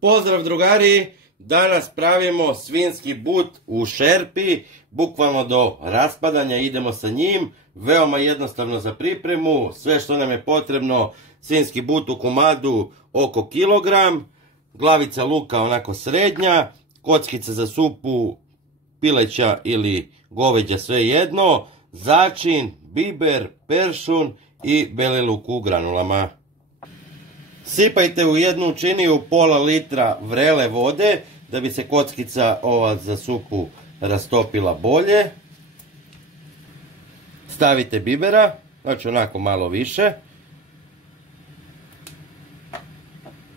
Pozdrav drugari, danas pravimo svinjski but u šerpi, bukvalno do raspadanja idemo sa njim, veoma jednostavno za pripremu, sve što nam je potrebno, svinjski but u komadu oko kilogram, glavica luka onako srednja, kockice za supu, pileća ili goveđa svejedno, začin, biber, peršun i beli luk u granulama. Sipajte u jednu činiju pola litra vrele vode da bi se kockica ova za supu rastopila bolje. Stavite bibera, znači onako malo više.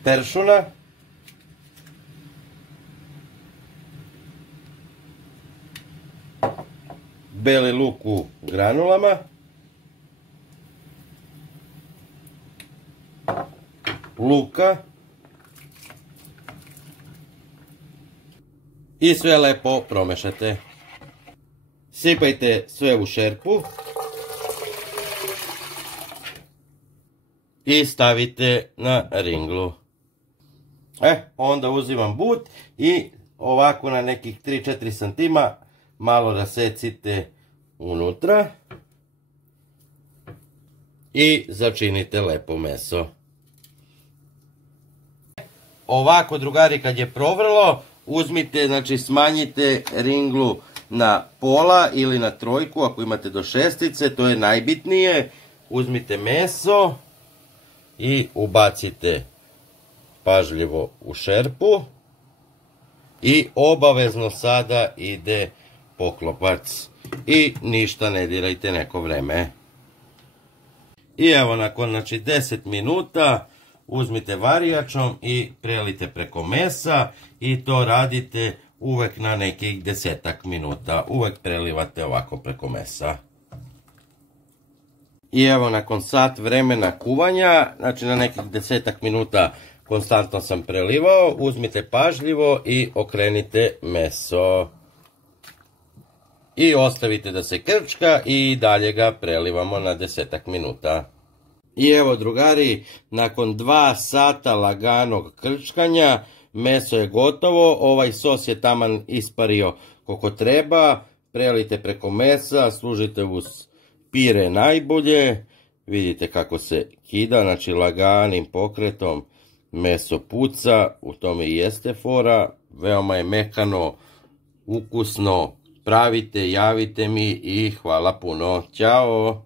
Peršuna. Beli luk u granulama. Luka i sve lepo promešate. Sipajte sve u šerpu i stavite na ringlu. Onda uzimam but i ovako na nekih 3-4 cm malo rasecite unutra i začinite lepo meso. Ovako drugari, kad je provrlo, uzmite, znači smanjite ringlu na pola ili na trojku ako imate do šestice, to je najbitnije. Uzmite meso i ubacite pažljivo u šerpu i obavezno sada ide poklopac i ništa ne dirajte neko vreme. I evo nakon 10 minuta uzmite varijačom i prelite preko mesa i to radite uvek na nekih 10 minuta. Uvek prelivate ovako preko mesa. I evo nakon sat vremena kuvanja, znači na nekih 10 minuta konstantno sam prelivao, uzmite pažljivo i okrenite meso. I ostavite da se krčka i dalje ga prelivamo na 10 minuta. I evo drugari, nakon 2 sata laganog krčkanja, meso je gotovo, ovaj sos je taman ispario koliko treba, prelite preko mesa, služite uz pire najbolje, vidite kako se kida, znači laganim pokretom meso puca, u tome i jeste fora, veoma je mekano, ukusno, pravite, javite mi i hvala puno, ćao!